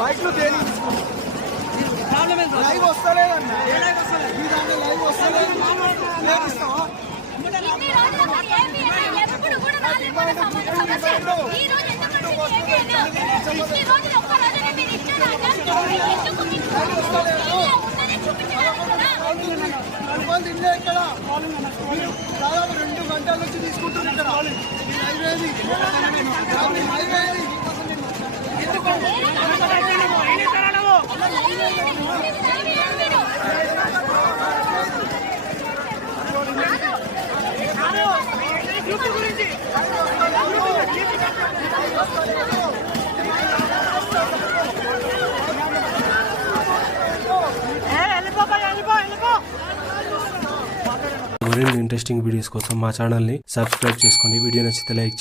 బైక్లు దేని live వస్తలేదన్నా live వస్తలేదు లేపిస్తావా ఇల్లే ఇక్కడ దాదాపు 2 గంటల నుంచి తీసుకుంటుంది ఇక్కడ మరిన్ని ఇంట్రెస్టింగ్ వీడియోస్ కోసం మా ఛానల్ని సబ్స్క్రైబ్ చేసుకోండి. వీడియో నచ్చితే లైక్ చేయండి.